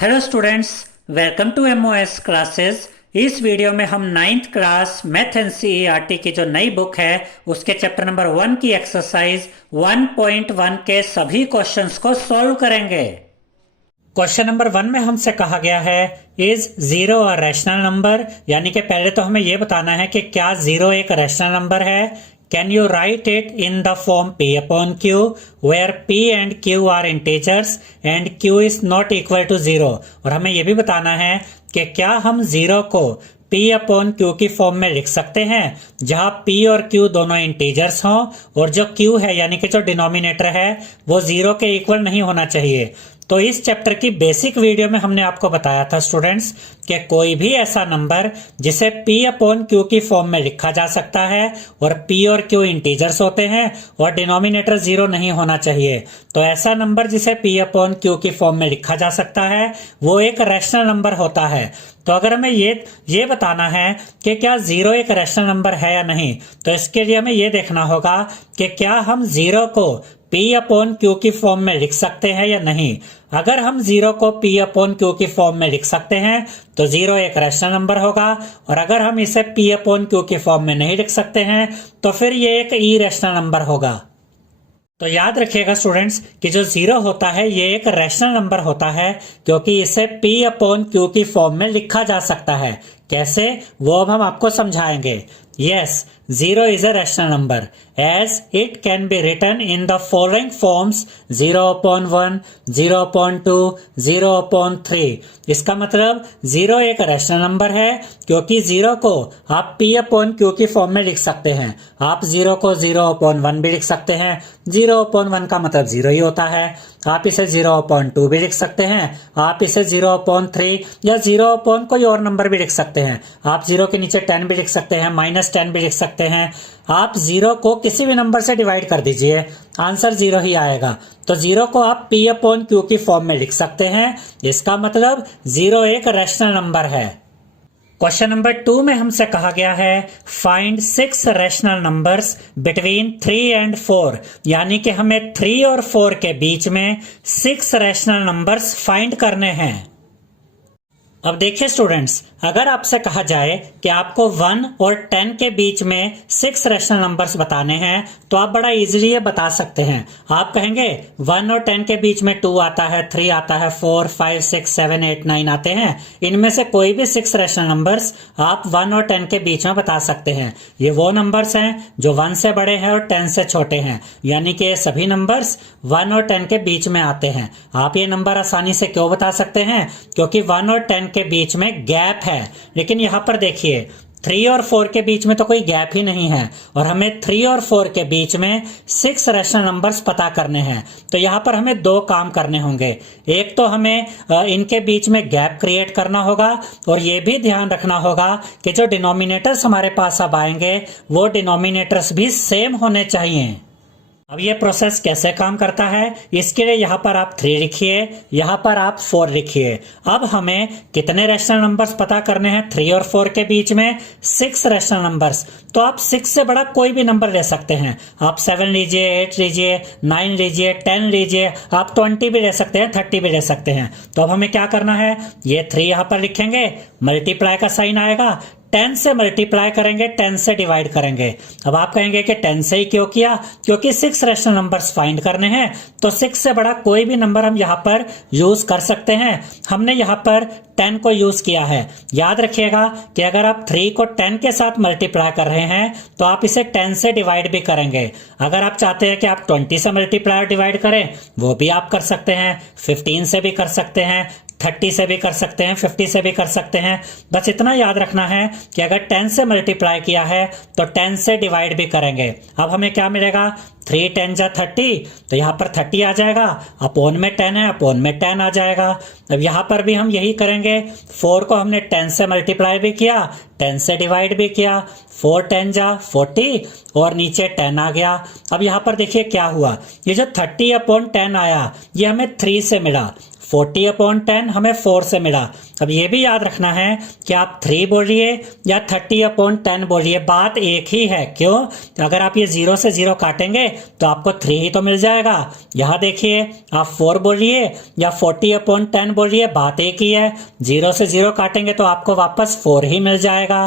Hello students, welcome to MOS classes. इस video में हम नाइन्थ क्लास मैथ एनसीईआरटी की जो नई बुक है उसके चैप्टर नंबर 1 की एक्सरसाइज 1.1 के सभी क्वेश्चंस को सॉल्व करेंगे। क्वेश्चन नंबर 1 में हमसे कहा गया है is zero a rational number, यानी कि पहले तो हमें यह बताना है कि क्या जीरो एक रैशनल नंबर है। Can you right it in the form p upon q where p and q are integers and q is not equal to 0। और हमें यह भी बताना है कि क्या हम जीरो को p अपॉन q की फॉर्म में लिख सकते हैं जहां p और q दोनों इंटीजर्स हों और जो q है यानी कि जो डिनोमिनेटर है वो जीरो के इक्वल नहीं होना चाहिए। तो इस चैप्टर की बेसिक वीडियो में हमने आपको बताया था स्टूडेंट्स कि कोई भी ऐसा नंबर जिसे p अपॉन q की फॉर्म में लिखा जा सकता है और p और q इंटीजर्स होते हैं और डिनोमिनेटर जीरो नहीं होना चाहिए, तो ऐसा नंबर जिसे p अपॉन q की फॉर्म में लिखा जा सकता है वो एक रैशनल नंबर होता है। तो अगर हमें ये बताना है कि क्या जीरो एक रैशनल नंबर है या नहीं, तो इसके लिए हमें ये देखना होगा कि क्या हम जीरो को p अपॉन q की फॉर्म में लिख सकते हैं या नहीं। अगर हम जीरो को p अपॉन q की फॉर्म में लिख सकते हैं तो जीरो एक रैशनल नंबर होगा, और अगर हम इसे p अपॉन q की फॉर्म में नहीं लिख सकते हैं तो फिर ये एक इरैशनल नंबर होगा। तो याद रखिएगा स्टूडेंट्स कि जो जीरो होता है ये एक रैशनल नंबर होता है क्योंकि इसे p अपॉन q की फॉर्म में लिखा जा सकता है। कैसे, वो अब हम आपको समझाएंगे। Yes, zero is a rational number as it can be written in the following forms: 0 upon 1, 0 upon 2, 0 upon 3। इसका मतलब जीरो एक रैशनल नंबर है क्योंकि जीरो को आप p अपॉन q की फॉर्म में लिख सकते हैं। आप जीरो को 0 अपॉन 1 भी लिख सकते हैं, 0 अपॉन 1 का मतलब जीरो ही होता है। आप इसे 0 अपॉन 2 भी लिख सकते हैं, आप इसे 0 अपॉन 3 या 0 अपॉन कोई और नंबर भी लिख सकते हैं। आप जीरो के नीचे 10 भी लिख सकते हैं, -10 भी लिख सकते हैं। आप जीरो को किसी भी नंबर से डिवाइड कर दीजिए, आंसर जीरो ही आएगा। तो जीरो को आप p अपॉन q की फॉर्म में लिख सकते हैं, इसका मतलब जीरो एक रैशनल नंबर है। क्वेश्चन नंबर 2 में हमसे कहा गया है find 6 rational numbers between 3 and 4, यानी कि हमें 3 और 4 के बीच में 6 रैशनल नंबर्स फाइंड करने हैं। अब देखिए स्टूडेंट्स, अगर आपसे कहा जाए कि आपको 1 और 10 के बीच में 6 रैशनल नंबर्स बताने हैं तो आप बड़ा इजीली ये बता सकते हैं। आप कहेंगे 1 और 10 के बीच में 2 आता है, 3 आता है, 4, 5, 6, 7, 8, 9 आते हैं। इनमें से कोई भी 6 रैशनल नंबर्स आप 1 और 10 के बीच में बता सकते हैं। ये वो नंबर्स हैं जो 1 से बड़े हैं और 10 से छोटे हैं, यानी कि ये सभी नंबर्स 1 और 10 के बीच में आते हैं। आप ये नंबर आसानी से क्यों बता सकते हैं, क्योंकि 1 और 10 के बीच में गैप है। लेकिन यहां पर देखिए 3 और 4 के बीच में तो कोई गैप ही नहीं है और हमें 3 और 4 के बीच में 6 रैशनल नंबर्स पता करने हैं। तो यहां पर हमें 2 काम करने होंगे। एक तो हमें इनके बीच में गैप क्रिएट करना होगा और ये भी ध्यान रखना होगा कि जो डिनोमिनेटर्स हमारे पास अब आएंगे वो डिनोमिनेटर्स भी सेम होने चाहिए। अब ये प्रोसेस कैसे काम करता है, इसके लिए यहाँ पर आप 3 लिखिए, यहाँ पर आप 4 लिखिए। अब हमें कितने रैशनल नंबर्स पता करने हैं 3 और 4 के बीच में? 6 रैशनल नंबर्स। तो आप 6 से बड़ा कोई भी नंबर ले सकते हैं। आप 7 लीजिए, 8 लीजिए, 9 लीजिए, 10 लीजिए, आप 20 भी ले सकते हैं, 30 भी ले सकते हैं। तो अब हमें क्या करना है, ये 3 यहाँ पर लिखेंगे, मल्टीप्लाई का साइन आएगा, 10 से मल्टीप्लाई करेंगे, 10 से डिवाइड करेंगे। अब आप कहेंगे कि 10 से ही क्यों किया, क्योंकि 6 रैशनल नंबर्स फाइंड करने हैं, तो 6 से बड़ा कोई भी नंबर हम यहाँ पर यूज कर सकते हैं। हमने यहाँ पर 10 को यूज किया है। याद रखिएगा कि अगर आप 3 को 10 के साथ मल्टीप्लाई कर रहे हैं तो आप इसे 10 से डिवाइड भी करेंगे। अगर आप चाहते हैं कि आप 20 से मल्टीप्लाई डिवाइड करें वो भी आप कर सकते हैं, 15 से भी कर सकते हैं, 30 से भी कर सकते हैं, 50 से भी कर सकते हैं। बस इतना याद रखना है कि अगर 10 से मल्टीप्लाई किया है तो 10 से डिवाइड भी करेंगे। अब हमें क्या मिलेगा, 3 10 जा 30, तो यहाँ पर 30 आ जाएगा, अपॉन में 10 है, अपॉन में 10 आ जाएगा। अब यहाँ पर भी हम यही करेंगे, 4 को हमने 10 से मल्टीप्लाई भी किया, 10 से डिवाइड भी किया, 4 10 जा 40 और नीचे 10 आ गया। अब यहाँ पर देखिए क्या हुआ, ये जो 30 अपॉन 10 आया ये हमें 3 से मिला, 40/10 हमें 4 से मिला। अब ये भी याद रखना है कि आप 3 बोलिए या 30/10 बोलिए, बात एक ही है। क्यों? अगर आप ये 0 से 0 काटेंगे तो आपको 3 ही तो मिल जाएगा। यहाँ देखिए, आप 4 बोलिए या 40/10 बोलिए, बात एक ही है। 0 से 0 काटेंगे तो आपको वापस 4 ही मिल जाएगा।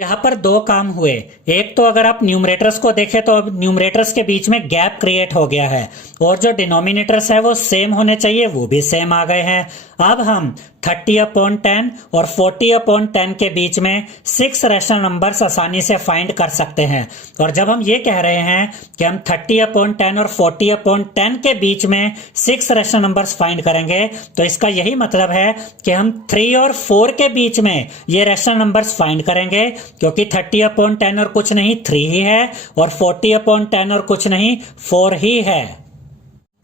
यहाँ पर दो काम हुए। एक तो अगर आप न्यूमरेटर्स को देखें तो अब न्यूमरेटर्स के बीच में गैप क्रिएट हो गया है, और जो डिनोमिनेटर्स है वो सेम होने चाहिए, वो भी सेम आ गए हैं। अब हम 30/10 और 40/10 के बीच में 6 रैशनल नंबर्स आसानी से फाइंड कर सकते हैं। और जब हम ये कह रहे हैं कि हम 30/10 और 40/10 के बीच में 6 रैशनल नंबर्स फाइंड करेंगे, तो इसका यही मतलब है कि हम 3 और 4 के बीच में ये रैशनल नंबर्स फाइंड करेंगे, क्योंकि 30/10 और कुछ नहीं 3 ही है, और 40/10 और कुछ नहीं 4 ही है।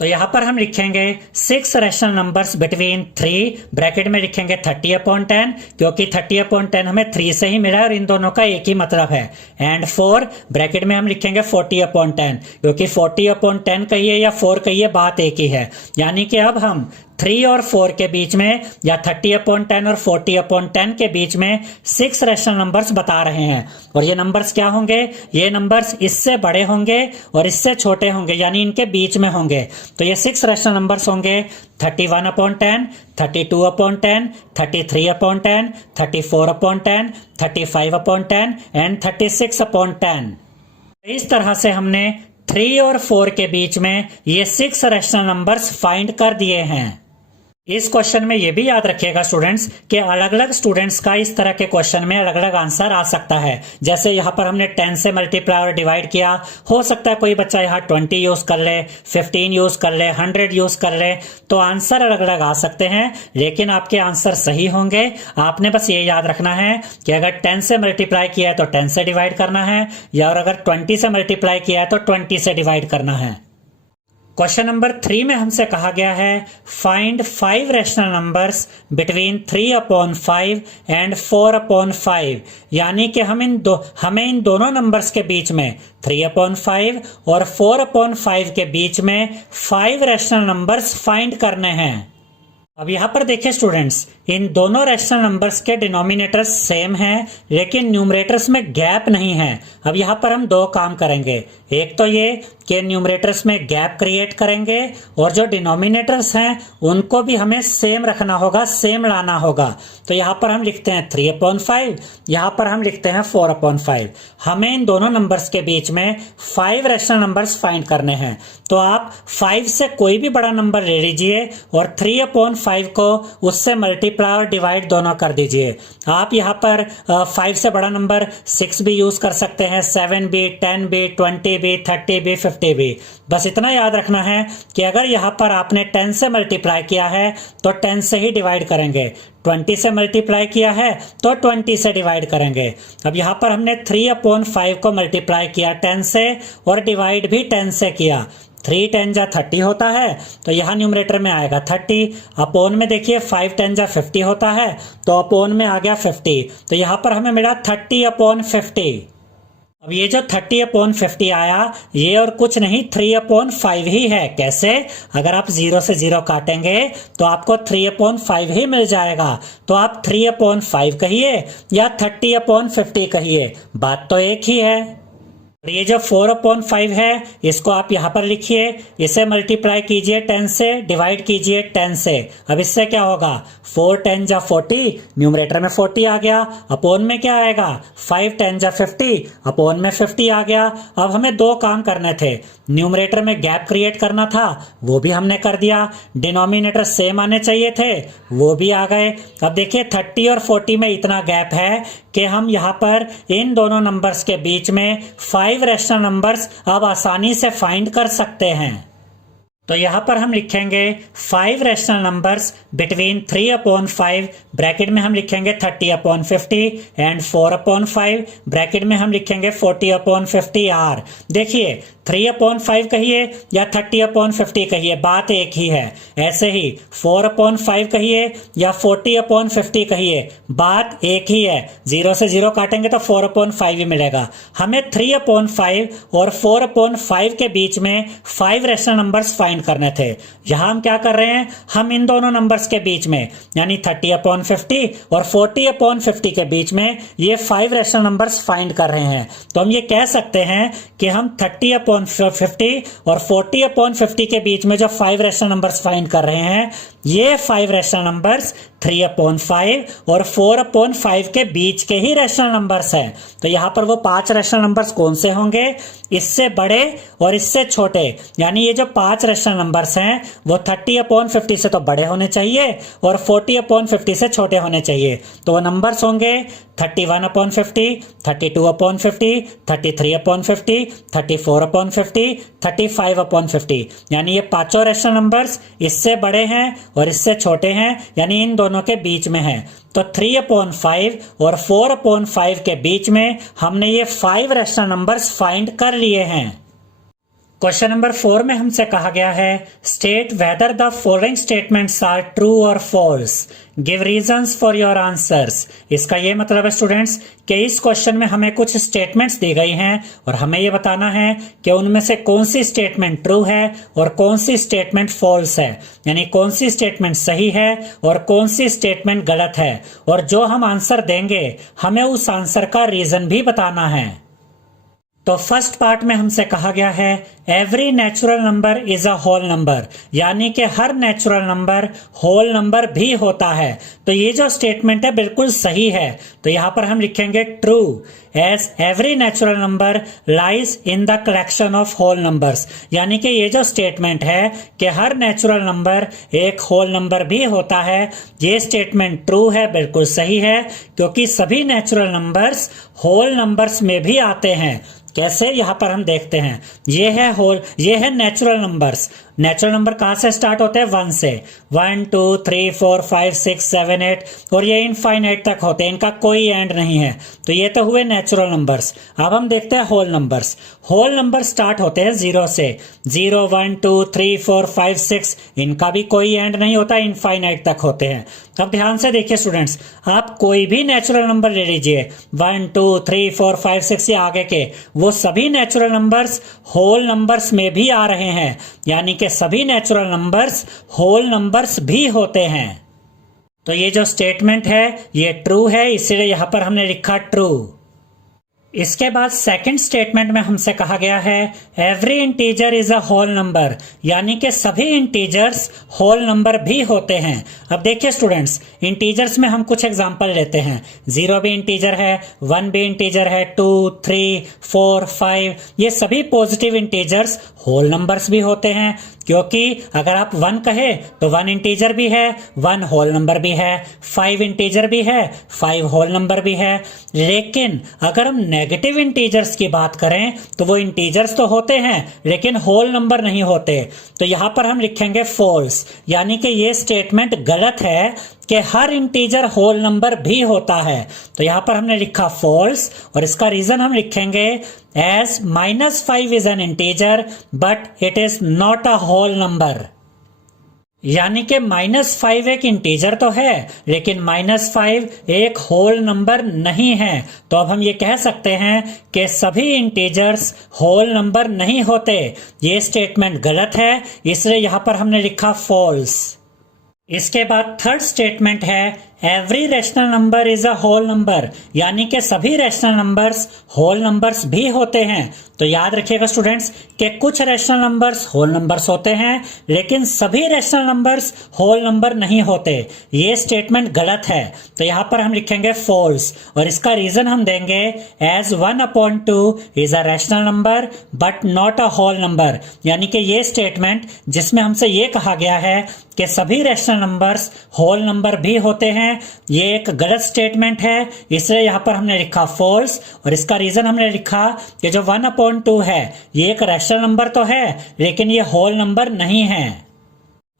तो यहां पर हम लिखेंगे 6 रैशनल नंबर्स बिटवीन 3, ब्रैकेट में लिखेंगे 30/10, क्योंकि 30/10 हमें 3 से ही मिला और इन दोनों का एक ही मतलब है। एंड 4, ब्रैकेट में हम लिखेंगे 40/10, क्योंकि 40/10 कहिए या 4 कहिए, बात एक ही है। यानी कि अब हम 3 और 4 के बीच में या 30/10 और 40/10 के बीच में 6 रैशनल नंबर्स बता रहे हैं। और ये नंबर्स क्या होंगे? ये नंबर्स इससे बड़े होंगे और इससे छोटे होंगे, यानी इनके बीच में होंगे। तो ये 6 रैशनल नंबर्स होंगे 31/10, 32/10, 33/10, 34/10, 35/10 एंड 36/10। इस तरह से हमने 3 और 4 के बीच में ये 6 रैशनल नंबर्स फाइंड कर दिए हैं। इस क्वेश्चन में ये भी याद रखिएगा स्टूडेंट्स कि अलग अलग स्टूडेंट्स का इस तरह के क्वेश्चन में अलग अलग आंसर आ सकता है। जैसे यहाँ पर हमने 10 से मल्टीप्लाई और डिवाइड किया, हो सकता है कोई बच्चा यहाँ 20 यूज कर ले, 15 यूज कर ले, 100 यूज कर ले, तो आंसर अलग अलग आ सकते हैं, लेकिन आपके आंसर सही होंगे। आपने बस ये याद रखना है कि अगर 10 से मल्टीप्लाई किया है तो 10 से डिवाइड करना है, या और अगर 20 से मल्टीप्लाई किया है तो 20 से डिवाइड करना है। क्वेश्चन नंबर 3 में हमसे कहा गया है find 5 rational numbers between 3/5 and 4/5, यानी कि हमें इन दोनों नंबर्स के बीच में 3/5 और 4/5 के बीच में 5 रैशनल नंबर्स फाइंड करने हैं। अब यहां पर देखिए स्टूडेंट्स, इन दोनों रैशनल नंबर्स के डिनोमिनेटर्स सेम हैं, लेकिन न्यूमरेटर्स में गैप नहीं है। अब यहां पर हम दो काम करेंगे। एक तो ये कि न्यूमरेटर्स में गैप क्रिएट करेंगे, और जो डिनोमिनेटर्स हैं उनको भी हमें सेम रखना होगा, सेम लाना होगा। तो यहाँ पर हम लिखते हैं 3/5, यहाँ पर हम लिखते हैं 4/5। हमें इन दोनों नंबर्स के बीच में 5 रैशनल नंबर्स फाइंड करने हैं। तो आप 5 से कोई भी बड़ा नंबर ले लीजिए और 3/5 को उससे मल्टीप्लाई और डिवाइड दोनों कर दीजिए। आप यहाँ पर 5 से बड़ा नंबर 6 भी यूज कर सकते हैं, 7 भी, 10 भी, 20 भी, 30 भी, 50 भी। बस इतना याद रखना है कि अगर यहाँ पर आपने 10 से मल्टीप्लाई किया है तो 10 से ही डिवाइड करेंगे, 20 से मल्टीप्लाई किया है तो 20 से डिवाइड करेंगे। अब यहाँ पर हमने 3/5 को मल्टीप्लाई किया 10 से और डिवाइड भी 10 से किया। 3 10 जा 30 होता है, तो यहाँ न्यूमरेटर में आएगा 30। अपोन में देखिए 5 10 जा 50 होता है, तो अपोन में आ गया 50। तो यहाँ पर हमें मिला 30/50। अब ये जो 30/50 आया, ये और कुछ नहीं 3/5 ही है। कैसे? अगर आप 0 से 0 काटेंगे तो आपको 3/5 ही मिल जाएगा। तो आप 3/5 कहिए या 30/50 कहिए, बात तो एक ही है। और ये जो 4/5 है, इसको आप यहाँ पर लिखिए, इसे मल्टीप्लाई कीजिए 10 से, डिवाइड कीजिए 10 से। अब इससे क्या होगा? 4 10 जा 40, न्यूमरेटर में 40 आ गया। अपोन में क्या आएगा? 5 10 जा 50, अपोन में 50 आ गया। अब हमें दो काम करने थे। न्यूमरेटर में गैप क्रिएट करना था, वो भी हमने कर दिया। डिनोमिनेटर सेम आने चाहिए थे, वो भी आ गए। अब देखिए 30 और 40 में इतना गैप है कि हम यहाँ पर इन दोनों नंबर्स के बीच में 5 रैशनल नंबर्स अब आसानी से फाइंड कर सकते हैं। तो यहाँ पर हम लिखेंगे 5 रैशनल नंबर्स बिटवीन 3/5, ब्रैकेट में हम लिखेंगे 30/50 एंड 4/5, ब्रैकेट में हम लिखेंगे 40/50 r। देखिए 3/5 कहिए या 30/50 कहिए, बात एक ही है। ऐसे ही 4/5 कहिए या 40/50 कहिए, बात एक ही है। 0 से 0 काटेंगे तो 4/5 ही मिलेगा। हमें 3/5 और 4/5 के बीच में 5 रैशनल नंबर्स फाइंड करने थे। यहां हम क्या कर रहे हैं, हम इन दोनों नंबर्स के बीच में यानी 30/50 और 40/50 के बीच में ये 5 रैशनल नंबर्स फाइंड कर रहे हैं। तो हम ये कह सकते हैं कि हम 30/50 और 40/50 के बीच में जो 5 रैशनल नंबर्स फाइंड कर रहे हैं, ये 5 रैशनल नंबर्स 3/5 और 4/5 के बीच के ही रैशनल नंबर्स हैं। तो यहां पर वो 5 रैशनल नंबर्स कौन से होंगे, इससे बड़े और इससे छोटे। यानी ये जो 5 रैशनल नंबर्स हैं वो 30/50 से तो बड़े होने चाहिए और 40/50 से छोटे होने चाहिए। तो वो नंबर्स होंगे 31/50, 32/50, 33/50, 34/50, 35/50। यानी ये पांचों रैशनल नंबर्स इससे बड़े हैं और इससे छोटे हैं, यानी इन दोनों के बीच में हैं। तो 3/5 और 4/5 के बीच में हमने ये 5 रैशनल नंबर्स फाइंड कर लिए हैं। क्वेश्चन नंबर 4 में हमसे कहा गया है, state whether the following statements are true और false, give reasons for your answers. इसका ये मतलब है स्टूडेंट्स कि इस क्वेश्चन में हमें कुछ स्टेटमेंट्स दी गई हैं और हमें ये बताना है कि उनमें से कौन सी स्टेटमेंट ट्रू है और कौन सी स्टेटमेंट फॉल्स है। यानी कौन सी स्टेटमेंट सही है और कौन सी स्टेटमेंट गलत है, और जो हम आंसर देंगे हमें उस आंसर का रीजन भी बताना है। तो फर्स्ट पार्ट में हमसे कहा गया है, every natural number is a whole number, यानी कि हर नेचुरल नंबर होल नंबर भी होता है। तो ये जो स्टेटमेंट है बिल्कुल सही है। तो यहां पर हम लिखेंगे true, as every natural number lies in the collection of whole numbers. यानी कि ये जो स्टेटमेंट है कि हर नेचुरल नंबर एक होल नंबर भी होता है, ये स्टेटमेंट ट्रू है, बिल्कुल सही है, क्योंकि सभी नेचुरल नंबर्स होल नंबर्स में भी आते हैं। कैसे, यहां पर हम देखते हैं। ये है नेचुरल नंबर्स। नेचुरल नंबर कहां से स्टार्ट होते हैं, 1 से। 1 2 3 4 5 6 7 8 और ये इनफाइनाइट तक होते हैं, इनका कोई एंड नहीं है। तो ये तो हुए नेचुरल नंबर्स। अब हम देखते हैं whole numbers. Whole number start होते हैं 0 से। 0 1 2 3 4 5 6, इनका भी कोई एंड नहीं होता, इनफाइनाइट तक होते हैं। अब ध्यान से देखिए स्टूडेंट्स, आप कोई भी नेचुरल नंबर ले लीजिए, 1 2 3 4 5 6 या आगे के, वो सभी नेचुरल नंबर्स होल नंबर्स में भी आ रहे हैं। यानी कि सभी नेचुरल नंबर्स होल नंबर्स भी होते हैं। तो ये जो स्टेटमेंट है ये ट्रू है, इसीलिए यहां पर हमने लिखा ट्रू। इसके बाद सेकंड स्टेटमेंट में हमसे कहा गया है, every integer is a whole number, यानी कि सभी इंटीजर्स होल नंबर भी होते हैं। अब देखिए स्टूडेंट्स, इंटीजर्स में हम कुछ एग्जांपल लेते हैं। 0 भी इंटीजर है, 1 भी इंटीजर है, 2 3 4 5, ये सभी पॉजिटिव इंटीजर्स होल नंबर्स भी होते हैं। क्योंकि अगर आप 1 कहे तो 1 इंटीजर भी है, 1 होल नंबर भी है, 5 इंटीजर भी है, 5 होल नंबर भी है। लेकिन अगर हम नेगेटिव इंटीजर्स की बात करें तो वो इंटीजर्स तो होते हैं लेकिन होल नंबर नहीं होते। तो यहां पर हम लिखेंगे फॉल्स, यानी कि ये स्टेटमेंट गलत है कि हर इंटीजर होल नंबर भी होता है। तो यहां पर हमने लिखा फॉल्स और इसका रीजन हम लिखेंगे as -5 is an integer but it is not a whole number. यानी कि -5 एक इंटीजर तो है लेकिन -5 एक होल नंबर नहीं है। तो अब हम ये कह सकते हैं कि सभी इंटीजर्स होल नंबर नहीं होते। ये स्टेटमेंट गलत है, इसलिए यहां पर हमने लिखा फॉल्स। इसके बाद थर्ड स्टेटमेंट है, every rational number is a whole number, यानी कि सभी रैशनल नंबर्स होल नंबर्स भी होते हैं। तो याद रखिएगा स्टूडेंट्स कि कुछ रैशनल नंबर्स होल नंबर्स होते हैं लेकिन सभी रैशनल नंबर्स होल नंबर नहीं होते। ये स्टेटमेंट गलत है। तो यहां पर हम लिखेंगे फॉल्स और इसका रीजन हम देंगे as 1/2 is a rational number but not a whole number. यानी कि ये स्टेटमेंट जिसमें हमसे ये कहा गया है कि सभी रैशनल नंबर्स होल नंबर भी होते हैं, ये एक गलत स्टेटमेंट है, इसलिए यहां पर हमने लिखा फॉल्स और इसका रीजन हमने लिखा कि जो 1/2 है ये एक रैशनल नंबर तो है लेकिन ये होल नंबर नहीं है।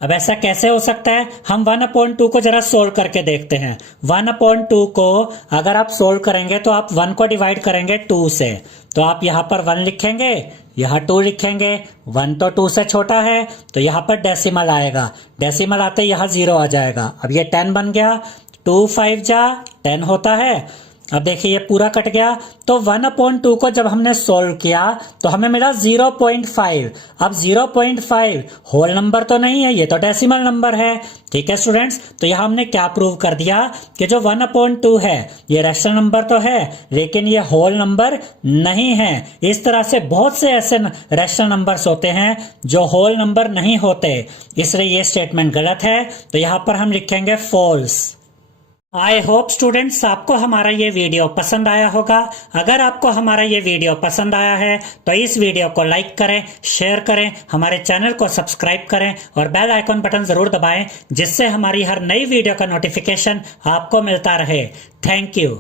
अब ऐसा कैसे हो सकता है, हम 1/2 को जरा सोल्व करके देखते हैं। 1/2 को अगर आप सोल्व करेंगे तो आप 1 को डिवाइड करेंगे 2 से, तो आप यहाँ पर 1 लिखेंगे, यहाँ 2 लिखेंगे। 1 तो 2 से छोटा है तो यहाँ पर डेसिमल आएगा, डेसिमल आते यहाँ 0 आ जाएगा। अब ये 10 बन गया, 2 5 जा 10 होता है। अब देखिए ये पूरा कट गया, तो 1/2 को जब हमने सोल्व किया तो हमें मिला 0.5। अब 0.5 होल नंबर तो नहीं है, ये तो डेसिमल नंबर है। ठीक है स्टूडेंट्स, तो यहां हमने क्या प्रूव कर दिया कि जो 1/2 है ये रैशनल नंबर तो है लेकिन ये होल नंबर नहीं है। इस तरह से बहुत से ऐसे रैशनल नंबर्स होते हैं जो होल नंबर नहीं होते, इसलिए ये स्टेटमेंट गलत है। तो यहां पर हम लिखेंगे फॉल्स। आई होप स्टूडेंट्स आपको हमारा ये वीडियो पसंद आया होगा। अगर आपको हमारा ये वीडियो पसंद आया है तो इस वीडियो को लाइक करें, शेयर करें, हमारे चैनल को सब्सक्राइब करें और बेल आइकन बटन जरूर दबाएं जिससे हमारी हर नई वीडियो का नोटिफिकेशन आपको मिलता रहे। Thank you.